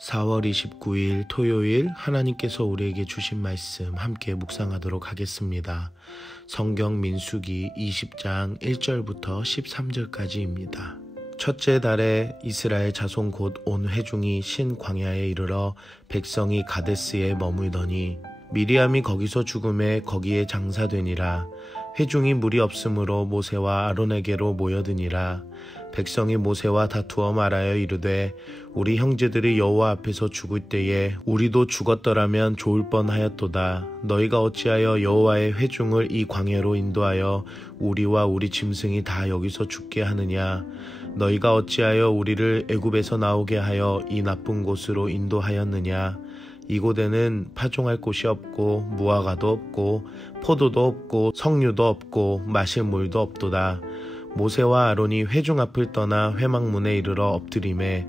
4월 29일 토요일 하나님께서 우리에게 주신 말씀 함께 묵상하도록 하겠습니다. 성경 민수기 20장 1절부터 13절까지입니다. 첫째 달에 이스라엘 자손 곧 온 회중이 신 광야에 이르러 백성이 가데스에 머물더니 미리암이 거기서 죽음에 거기에 장사되니라. 회중이 물이 없으므로 모세와 아론에게로 모여드니라. 백성이 모세와 다투어 말하여 이르되 우리 형제들이 여호와 앞에서 죽을 때에 우리도 죽었더라면 좋을 뻔하였도다. 너희가 어찌하여 여호와의 회중을 이 광야로 인도하여 우리와 우리 짐승이 다 여기서 죽게 하느냐. 너희가 어찌하여 우리를 애굽에서 나오게 하여 이 나쁜 곳으로 인도하였느냐. 이곳에는 파종할 곳이 없고 무화과도 없고 포도도 없고 석류도 없고 마실 물도 없도다. 모세와 아론이 회중 앞을 떠나 회막문에 이르러 엎드리매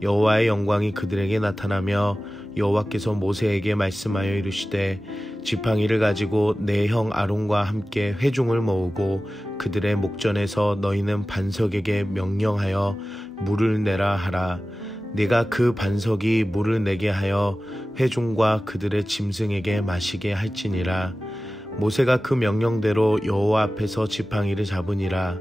여호와의 영광이 그들에게 나타나며 여호와께서 모세에게 말씀하여 이르시되 지팡이를 가지고 내 형 아론과 함께 회중을 모으고 그들의 목전에서 너희는 반석에게 명령하여 물을 내라 하라. 네가 그 반석이 물을 내게 하여 회중과 그들의 짐승에게 마시게 할지니라. 모세가 그 명령대로 여호와 앞에서 지팡이를 잡으니라.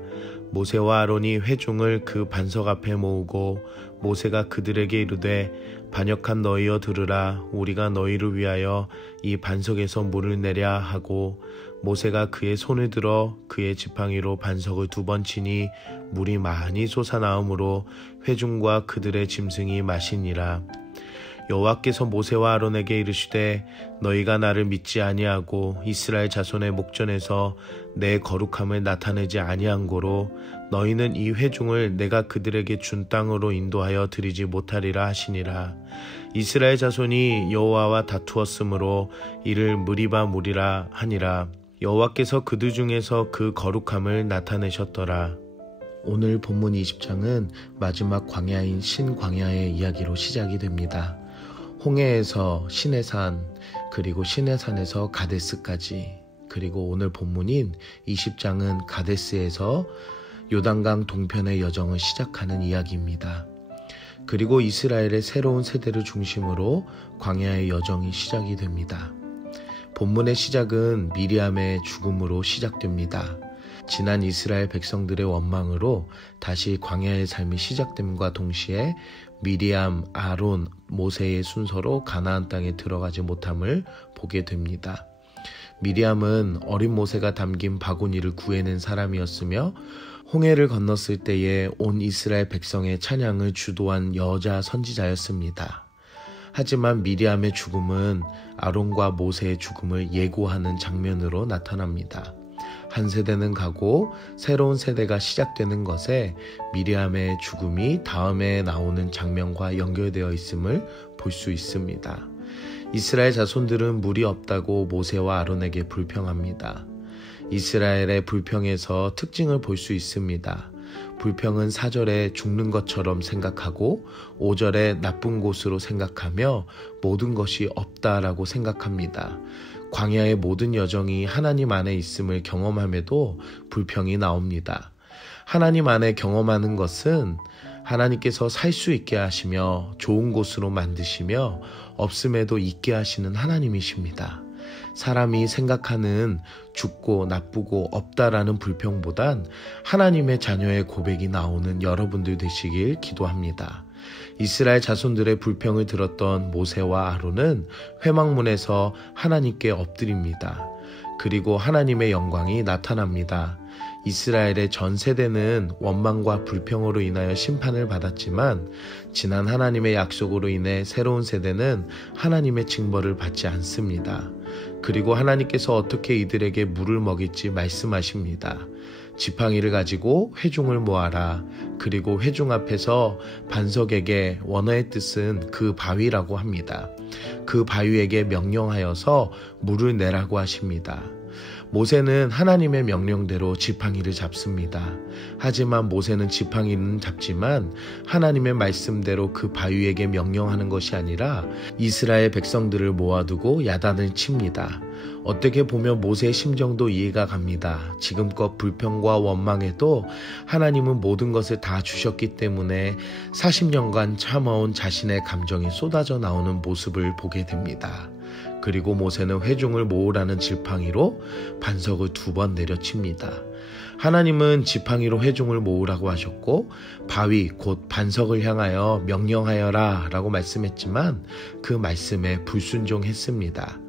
모세와 아론이 회중을 그 반석 앞에 모으고 모세가 그들에게 이르되 반역한 너희여 들으라. 우리가 너희를 위하여 이 반석에서 물을 내랴 하고 모세가 그의 손을 들어 그의 지팡이로 반석을 2번 치니 물이 많이 솟아나오므로 회중과 그들의 짐승이 마시니라. 여호와께서 모세와 아론에게 이르시되 너희가 나를 믿지 아니하고 이스라엘 자손의 목전에서 내 거룩함을 나타내지 아니한 고로 너희는 이 회중을 내가 그들에게 준 땅으로 인도하여 드리지 못하리라 하시니라. 이스라엘 자손이 여호와와 다투었으므로 이를 무리바 무리라 하니라. 여호와께서 그들 중에서 그 거룩함을 나타내셨더라. 오늘 본문 20장은 마지막 광야인 신광야의 이야기로 시작이 됩니다. 홍해에서 시내산, 그리고 시내산에서 가데스까지, 그리고 오늘 본문인 20장은 가데스에서 요단강 동편의 여정을 시작하는 이야기입니다. 그리고 이스라엘의 새로운 세대를 중심으로 광야의 여정이 시작이 됩니다. 본문의 시작은 미리암의 죽음으로 시작됩니다. 지난 이스라엘 백성들의 원망으로 다시 광야의 삶이 시작됨과 동시에 미리암, 아론, 모세의 순서로 가나안 땅에 들어가지 못함을 보게 됩니다. 미리암은 어린 모세가 담긴 바구니를 구해낸 사람이었으며 홍해를 건넜을 때에 온 이스라엘 백성의 찬양을 주도한 여자 선지자였습니다. 하지만 미리암의 죽음은 아론과 모세의 죽음을 예고하는 장면으로 나타납니다. 한 세대는 가고 새로운 세대가 시작되는 것에 미리암의 죽음이 다음에 나오는 장면과 연결되어 있음을 볼 수 있습니다. 이스라엘 자손들은 물이 없다고 모세와 아론에게 불평합니다. 이스라엘의 불평에서 특징을 볼 수 있습니다. 불평은 4절에 죽는 것처럼 생각하고 5절에 나쁜 곳으로 생각하며 모든 것이 없다라고 생각합니다. 광야의 모든 여정이 하나님 안에 있음을 경험함에도 불평이 나옵니다. 하나님 안에 경험하는 것은 하나님께서 살 수 있게 하시며 좋은 곳으로 만드시며 없음에도 있게 하시는 하나님이십니다. 사람이 생각하는 죽고 나쁘고 없다라는 불평보단 하나님의 자녀의 고백이 나오는 여러분들 되시길 기도합니다. 이스라엘 자손들의 불평을 들었던 모세와 아론은 회막문에서 하나님께 엎드립니다. 그리고 하나님의 영광이 나타납니다. 이스라엘의 전 세대는 원망과 불평으로 인하여 심판을 받았지만 지난 하나님의 약속으로 인해 새로운 세대는 하나님의 징벌을 받지 않습니다. 그리고 하나님께서 어떻게 이들에게 물을 먹일지 말씀하십니다. 지팡이를 가지고 회중을 모아라. 그리고 회중 앞에서 반석에게, 원어의 뜻은 그 바위라고 합니다. 그 바위에게 명령하여서 물을 내라고 하십니다. 모세는 하나님의 명령대로 지팡이를 잡습니다. 하지만 모세는 지팡이는 잡지만 하나님의 말씀대로 그 바위에게 명령하는 것이 아니라 이스라엘 백성들을 모아두고 야단을 칩니다. 어떻게 보면 모세의 심정도 이해가 갑니다. 지금껏 불평과 원망에도 하나님은 모든 것을 다 주셨기 때문에 40년간 참아온 자신의 감정이 쏟아져 나오는 모습을 보게 됩니다. 그리고 모세는 회중을 모으라는 지팡이로 반석을 2번 내려칩니다. 하나님은 지팡이로 회중을 모으라고 하셨고 바위 곧 반석을 향하여 명령하여라 라고 말씀했지만 그 말씀에 불순종했습니다.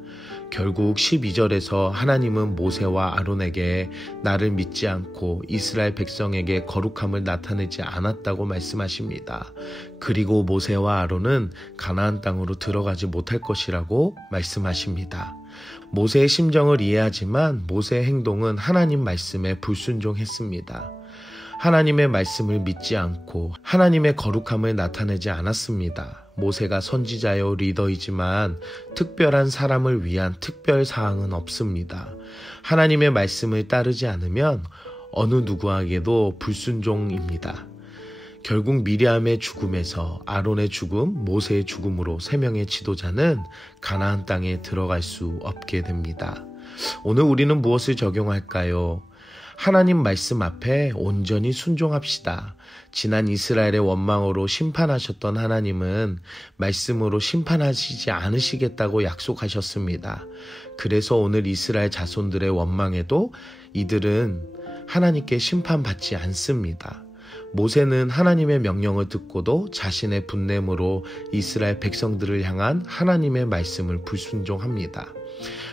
결국 12절에서 하나님은 모세와 아론에게 나를 믿지 않고 이스라엘 백성에게 거룩함을 나타내지 않았다고 말씀하십니다. 그리고 모세와 아론은 가나안 땅으로 들어가지 못할 것이라고 말씀하십니다. 모세의 심정을 이해하지만 모세의 행동은 하나님 말씀에 불순종했습니다. 하나님의 말씀을 믿지 않고 하나님의 거룩함을 나타내지 않았습니다. 모세가 선지자요 리더이지만 특별한 사람을 위한 특별 사항은 없습니다. 하나님의 말씀을 따르지 않으면 어느 누구에게도 불순종입니다. 결국 미리암의 죽음에서 아론의 죽음, 모세의 죽음으로 3명의 지도자는 가나안 땅에 들어갈 수 없게 됩니다. 오늘 우리는 무엇을 적용할까요? 하나님 말씀 앞에 온전히 순종합시다. 지난 이스라엘의 원망으로 심판하셨던 하나님은 말씀으로 심판하시지 않으시겠다고 약속하셨습니다. 그래서 오늘 이스라엘 자손들의 원망에도 이들은 하나님께 심판받지 않습니다. 모세는 하나님의 명령을 듣고도 자신의 분냄으로 이스라엘 백성들을 향한 하나님의 말씀을 불순종합니다.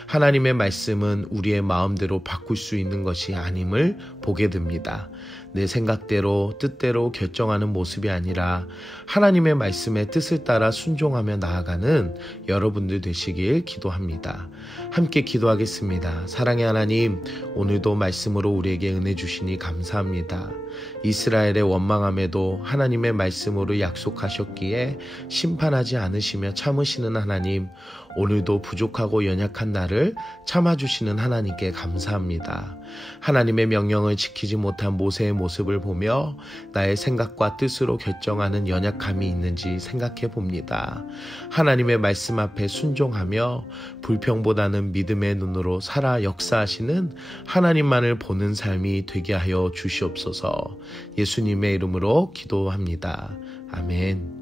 하나님의 말씀은 우리의 마음대로 바꿀 수 있는 것이 아님을 보게 됩니다. 내 생각대로 뜻대로 결정하는 모습이 아니라 하나님의 말씀의 뜻을 따라 순종하며 나아가는 여러분들 되시길 기도합니다. 함께 기도하겠습니다. 사랑의 하나님, 오늘도 말씀으로 우리에게 은혜 주시니 감사합니다. 이스라엘의 원망함에도 하나님의 말씀으로 약속하셨기에 심판하지 않으시며 참으시는 하나님, 오늘도 부족하고 연약한 나를 참아주시는 하나님께 감사합니다. 하나님의 명령을 지키지 못한 모세의 모습을 보며 나의 생각과 뜻으로 결정하는 연약함이 있는지 생각해 봅니다. 하나님의 말씀 앞에 순종하며 불평보다는 믿음의 눈으로 살아 역사하시는 하나님만을 보는 삶이 되게 하여 주시옵소서. 예수님의 이름으로 기도합니다. 아멘.